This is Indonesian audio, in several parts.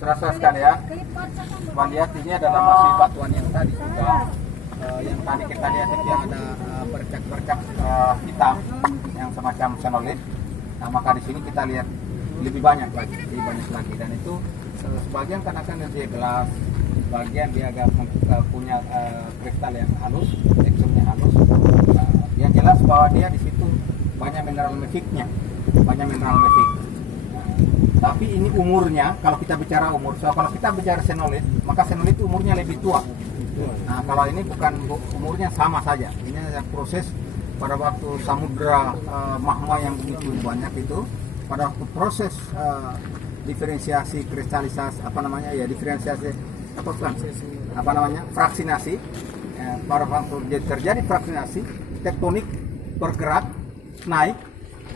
Serasa sekalian, coba lihat ini adalah masih batuan yang tadi juga, yang tadi kita lihat itu yang ada bercak-bercak hitam yang semacam senolit. Nah maka di sini kita lihat lebih banyak lagi, dan itu sebagian karena kan dia gelas, sebagian dia agak punya kristal yang halus, teksturnya halus. Yang jelas bahwa dia di situ banyak mineral mefiknya, tapi ini umurnya, kalau kita bicara umur, kalau kita bicara senolit, maka senolit itu umurnya lebih tua. Nah kalau ini bukan umurnya sama saja, ini ada proses pada waktu samudra magma yang begitu banyak itu, pada waktu proses diferensiasi kristalisasi fraksinasi, pada waktu terjadi fraksinasi, tektonik bergerak naik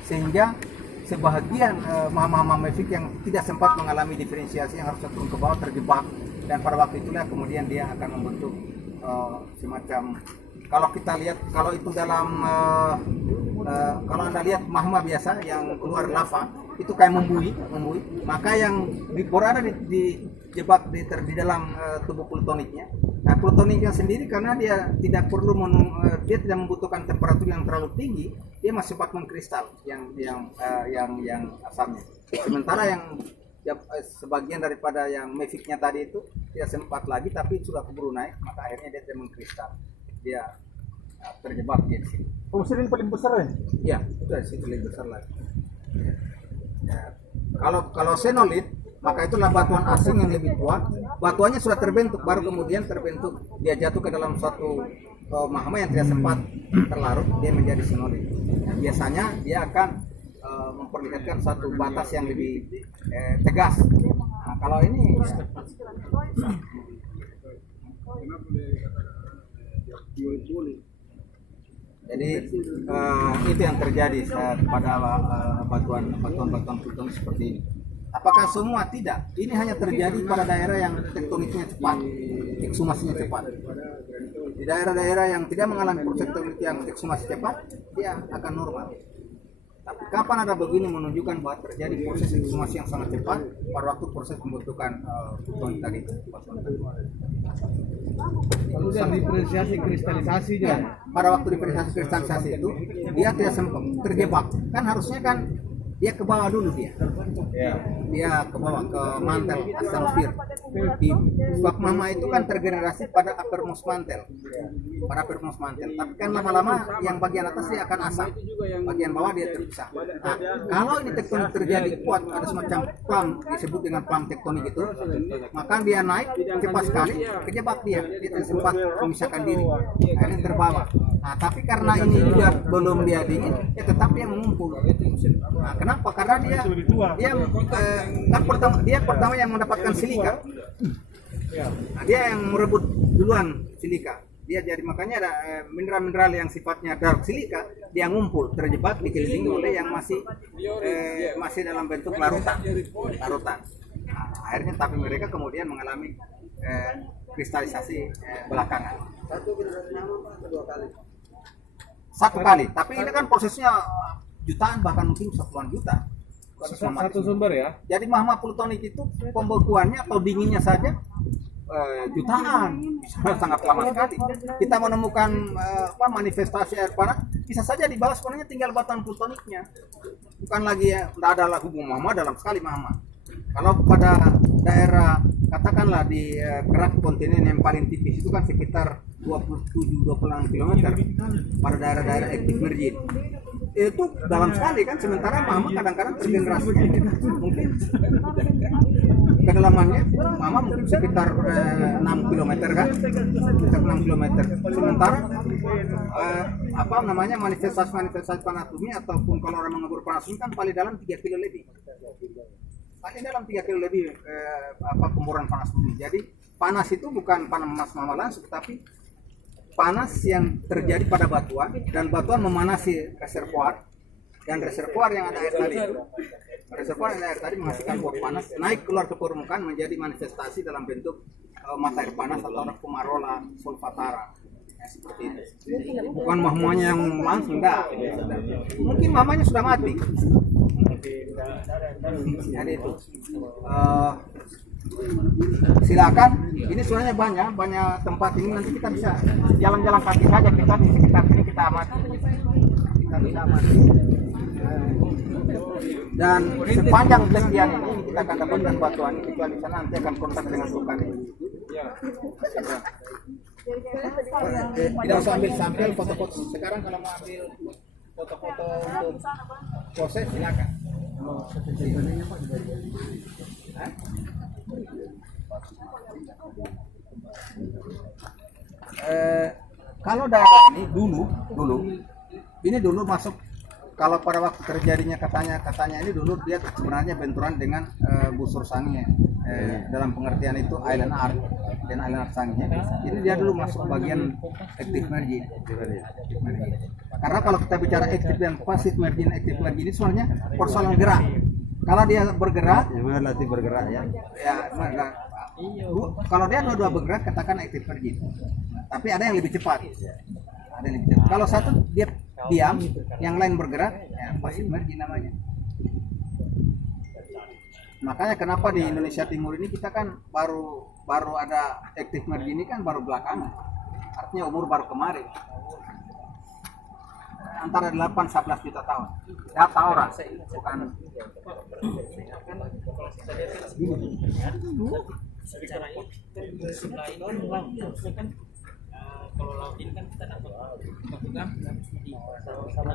sehingga sebahagian magma mefik yang tidak sempat mengalami diferensiasi yang harus turun ke bawah terjebak, dan pada waktu itulah kemudian dia akan membentuk semacam, kalau kita lihat, kalau itu dalam kalau Anda lihat magma biasa yang keluar lava itu kayak membuih, maka yang berada dijebak di dalam tubuh plutoniknya. Nah plutoniknya sendiri karena dia tidak perlu dia tidak membutuhkan temperatur yang terlalu tinggi, dia masih sempat mengkristal yang asamnya. Sementara yang sebagian daripada yang mefiknya tadi itu dia sempat lagi tapi sudah keburu naik, maka akhirnya dia tidak mengkristal, dia terjebak di sini. Ini paling besar ya? Iya, itu di situ lebih besar lagi. Ya. Kalau senolit, maka itulah batuan asing yang lebih tua. Batuannya sudah terbentuk, baru kemudian terbentuk dia jatuh ke dalam suatu magma yang tidak sempat terlarut, dia menjadi senolit. Nah, biasanya dia akan memperlihatkan satu batas yang lebih tegas. Nah, kalau ini jadi itu yang terjadi pada batuan pluton seperti ini. Apakah semua? Tidak. Ini hanya terjadi pada daerah yang tektoniknya cepat, ekshumasinya cepat. Di daerah-daerah yang tidak mengalami proses tektonik yang ekshumasi cepat, dia akan normal. Tapi kapan ada begini menunjukkan bahwa terjadi proses ekshumasi yang sangat cepat pada waktu proses pembentukan pluton tadi. Kemudian diferensiasi kristalisasinya. Ya, pada waktu diferensiasi kristalisasi itu dia tidak sempat terjebak. Kan harusnya kan dia ke bawah dulu dia ke bawah ke mantel atmosfer. Di sebab magma itu kan tergenerasi pada uppermost mantel, tapi kan lama-lama yang bagian atas dia akan asam, bagian bawah dia terpisah. Nah, kalau ini tektonik terjadi kuat, ada semacam plam, disebut dengan plam tektonik itu, maka dia naik cepat sekali, kejebak dia tidak sempat memisahkan diri, akhirnya terbawa. Nah, tapi karena ini juga belum dia dingin, ya tetap dia mengumpul. Nah, kenapa? Karena dia pertama yang mendapatkan silika. Nah, dia yang merebut duluan silika. Dia jadi makanya ada mineral-mineral yang sifatnya dark silika, dia ngumpul terjebak dikelilingi oleh yang masih dalam bentuk larutan. Nah, akhirnya tapi mereka kemudian mengalami kristalisasi belakangan. Satu kali, tapi ini kan prosesnya jutaan, bahkan mungkin satuan juta. Satu sumber ya. Jadi magma plutonik itu pembekuannya atau dinginnya saja jutaan, sangat lama sekali. Kita menemukan manifestasi air panas bisa saja di bawah sebenarnya tinggal batuan plutoniknya, bukan lagi tidak ada hubungan magma dalam sekali magma. Kalau pada daerah katakanlah di kerak kontinen yang paling tipis itu kan sekitar 27-26 km pada daerah-daerah aktif margin. Itu dalam sekali kan, sementara magma kadang-kadang tergenerasi mungkin kedalamannya magma mungkin sekitar 6 km kan, sekitar 6 km. Sementara manifestasi panas bumi ataupun kalau orang mengubur panas bumi kan paling dalam 3 kilo lebih. Paling dalam 3 kilo lebih pemburuan panas bumi. Jadi panas itu bukan panas magma langsung, tapi panas yang terjadi pada batuan, dan batuan memanasi reservoir, dan reservoir yang ada air tadi menghasilkan uap panas naik keluar ke permukaan menjadi manifestasi dalam bentuk mata air panas atau fumarola solfatara. Seperti itu. Bukan magmanya yang langsung, enggak. Mungkin magmanya sudah mati. Jadi itu silakan. Ini sebenarnya banyak tempat ini, nanti kita bisa jalan-jalan kaki saja kita di sekitar sini kita amati. Kita bisa amati. Dan sepanjang sekian ini kita akan dapatkan batuan kecuali sana nanti akan kontak dengan tukang ini. Tidak usah ambil sampel foto-foto. Sekarang kalau mau ambil foto-foto untuk proses silakan. Hah? Kalau daerah ini dulu masuk, kalau pada waktu terjadinya katanya ini dulu dia sebenarnya benturan dengan busur Sangihe, dalam pengertian itu island art dan island art Sangihe. Ini dia dulu masuk bagian active margin. Karena kalau kita bicara active dan passive margin ini sebenarnya persoalan gerak. Kalau dia bergerak, Relatif bergerak ya. kalau dia dua bergerak katakan active margin. Tapi ada yang lebih cepat. Ada yang lebih cepat. Kalau satu dia diam, yang lain bergerak, ya passive margin namanya. Makanya kenapa di Indonesia Timur ini kita kan baru ada active margin ini kan baru belakangan. Artinya umur baru kemarin. Antara 8-11 juta tahun. Data orang, bukan. Secara itu sebelah ini kan kalau laut ini kan kita dapat pegang sama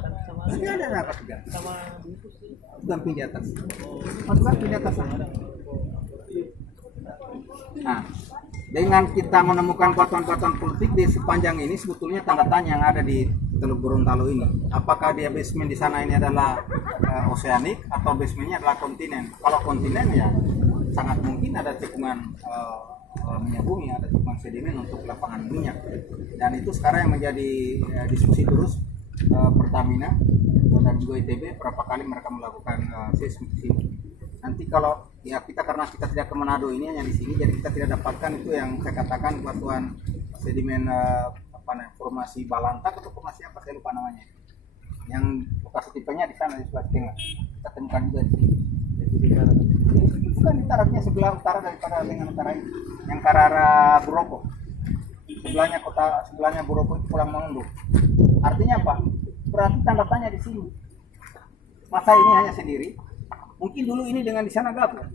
Tapi ada berapa juga? sama Gamping di atas. Gamping di atas. Nah, dengan kita menemukan batuan-batuan politik di sepanjang ini, sebetulnya tanda tanya yang ada di Teluk Gorontalo ini. Apakah dia basement di sana ini adalah oseanik atau basementnya adalah kontinen? Kalau kontinen ya sangat mungkin ada cekungan minyak bumi, ada cekungan sedimen untuk lapangan minyak. Dan itu sekarang yang menjadi diskusi terus Pertamina dan juga ITB berapa kali mereka melakukan seismik. Nanti kalau ya kita karena kita tidak ke Manado ini hanya di sini, jadi kita tidak dapatkan itu yang saya katakan batuan sedimen formasi balantak atau formasi apa saya lupa namanya. Yang lokasi tipenya di sana di sebelah tengah. Kita temukan juga di sini. Itu kan tarafnya sebelah utara daripada dengan utara ini. Yang ke arah Buroko. Sebelahnya Buroko itu Pulang Mengunduh. Artinya apa? Berarti tanda tanya di sini. Masa ini hanya sendiri? Mungkin dulu ini dengan di sana gabung.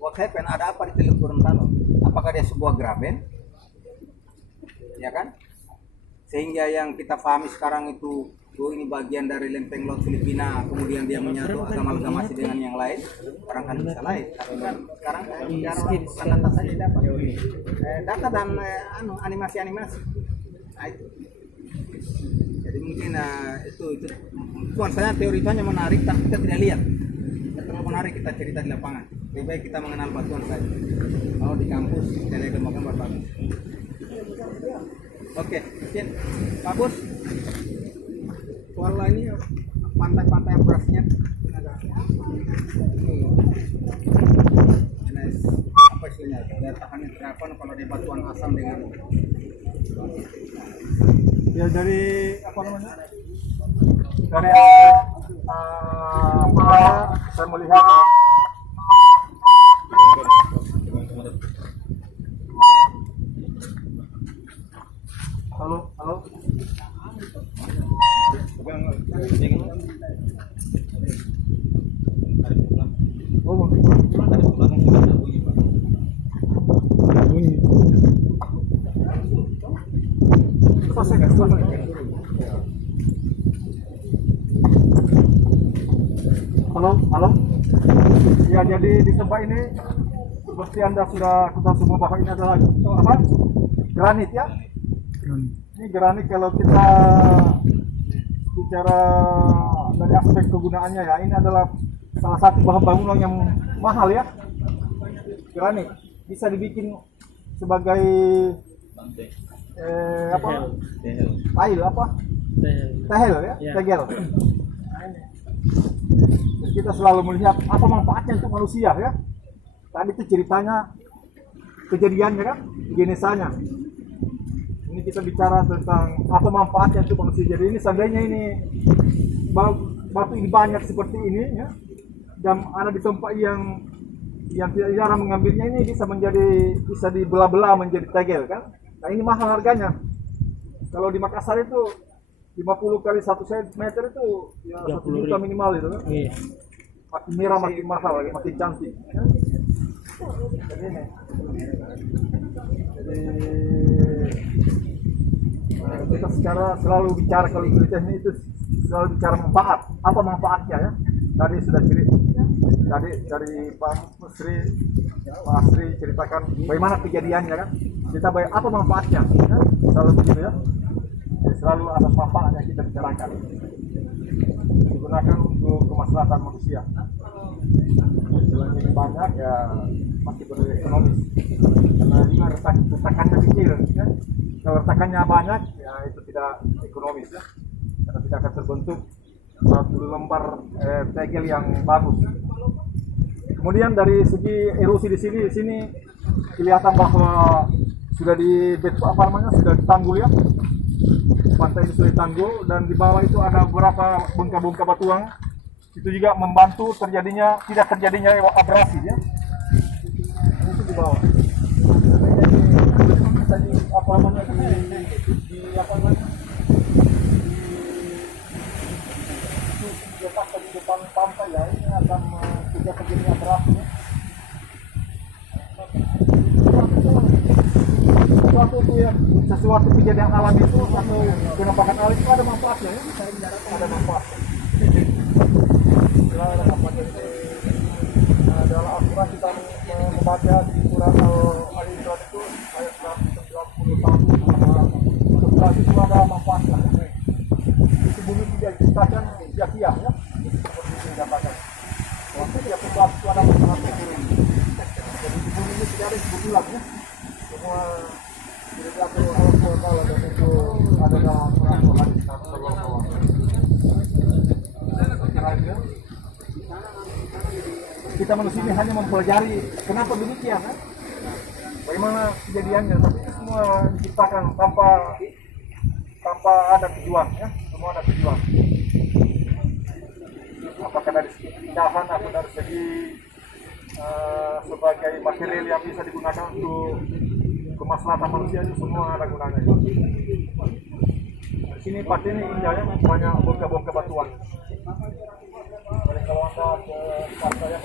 What happened? Ada apa di Teluk Gorontalo? Apakah dia sebuah graben? Ya kan? Sehingga yang kita pahami sekarang itu ini bagian dari lempeng laut Filipina, kemudian dia menyatu amalgamasi dengan yang lain, barangkali bisa lain. Tapi kan sekarang bicara data saja dapat. Data dan animasi-animasi. Nah, itu. Jadi mungkin itu saya teoritanya menarik, tapi kita tidak lihat. Tidak terlalu menarik kita cerita di lapangan. Lebih baik kita mengenal batuan saja. Kalau di kampus kita lihat gambar bagus. Oke, mungkin bagus. Soal ini pantai-pantai yang berasnya ada. Apa istilahnya? Daya tahannya berapa kalau dia batuan asam dengan Ya dari apa namanya? dari saya melihat Halo. Halo. Ya, jadi di tempat ini seperti kita semua bahwa ini adalah apa? Granit ya. Ini granit kalau kita bicara dari aspek kegunaannya ya, ini adalah salah satu bahan bangunan yang mahal ya. Granit bisa dibikin sebagai tile apa? Tehel ya, tegel. Nah, ini. Jadi kita selalu melihat apa manfaatnya untuk manusia ya. Tadi itu ceritanya kejadiannya kan, genesanya. Ini kita bicara tentang apa manfaatnya untuk manusia. Jadi ini seandainya ini batu ini banyak seperti ini ya, dan ada di tempat yang yang tidak jarang mengambilnya ini bisa dibelah-belah menjadi tegel kan. Nah ini mahal harganya. Kalau di Makassar itu 50 kali 1 cm itu ya 1 juta minimal itu kan. Iya. Makin merah makin mahal, makin cantik. Jadi ini. Jadi kita secara selalu bicara kalau beli teknik itu selalu bicara manfaat. Apa manfaatnya ya? Tadi sudah cerita. Tadi dari Pak Asri ceritakan bagaimana kejadiannya kan. Kita apa manfaatnya? Ya? Selalu begitu ya. Jadi selalu ada manfaat yang kita bicarakan. Digunakan untuk kemaslahatan manusia. Selain ini banyak ya masih berekonomis. Karena juga retakannya kecil ya. Kalau retakannya banyak ya itu tidak ekonomis ya. Karena tidak akan terbentuk satu lembar tegel yang bagus. Kemudian dari segi erosi di sini kelihatan bahwa sudah sudah ditanggul ya. Pantai ini sudah ditanggul dan di bawah itu ada beberapa bongkah-bongkah batuan. Itu juga membantu tidak terjadinya abrasi ya. Itu di bawah. Tadi di depan pantai ya, ini akan tidak terjadinya abrasi ya. Sesuatu kejadian alam itu atau penampakan alam itu ada manfaatnya ya. Ada manfaatnya. Ada manfaatnya. Dalam Al-Quran kita membaca di surat Al-Imran itu ayat 191 surat itu ada manfaatnya. Itu bumi tidak diciptakan sia-sia ya. Seperti itu dikatakan. Waktu dia sesuatu itu ada manfaatnya. Jadi di bumi ini tidak ada disebut ulang ya. Semua jadi aku Allah dan itu ada dalam Al-Quran hadis Nabi sallallahu alaihi wasallam. Kita manusia ini hanya mempelajari kenapa demikian kan? Bagaimana kejadiannya, tapi itu semua diciptakan tanpa ada tujuan ya, semua ada tujuan. Apakah dari segi keindahan atau dari segi sebagai material yang bisa digunakan untuk kemaslahatan manusia itu semua ada gunanya. Di sini pantai ini indah ya, banyak bongkah-bongkah batuan. Jadi kalau anda ke pantai yang